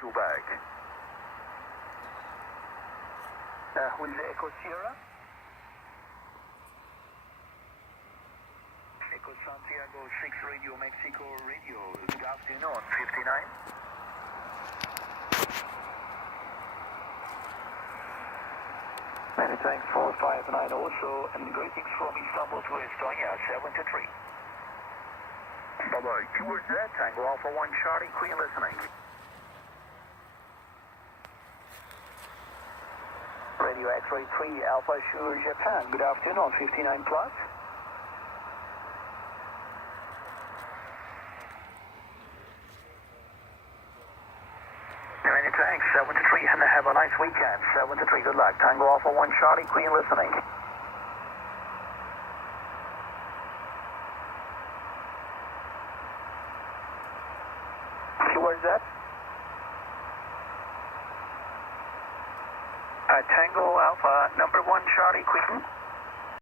Quebec. Who's the Echo Sierra? Echo Santiago 6 Radio Mexico Radio. Good afternoon, 59. Many thanks, 459 also, and greetings from Istanbul to Estonia, 73. Bye-bye. Towards that, Tango Alpha 1 Charlie, Queen listening. Radio X-Ray 3 Alpha Sure Japan, good afternoon, 59 plus. Many thanks, 73, and have a nice weekend. 73, good luck. Tango Alpha 1 Charlie, Queen listening. Where's that? Tango Alpha, number 1 Charlie, Queen.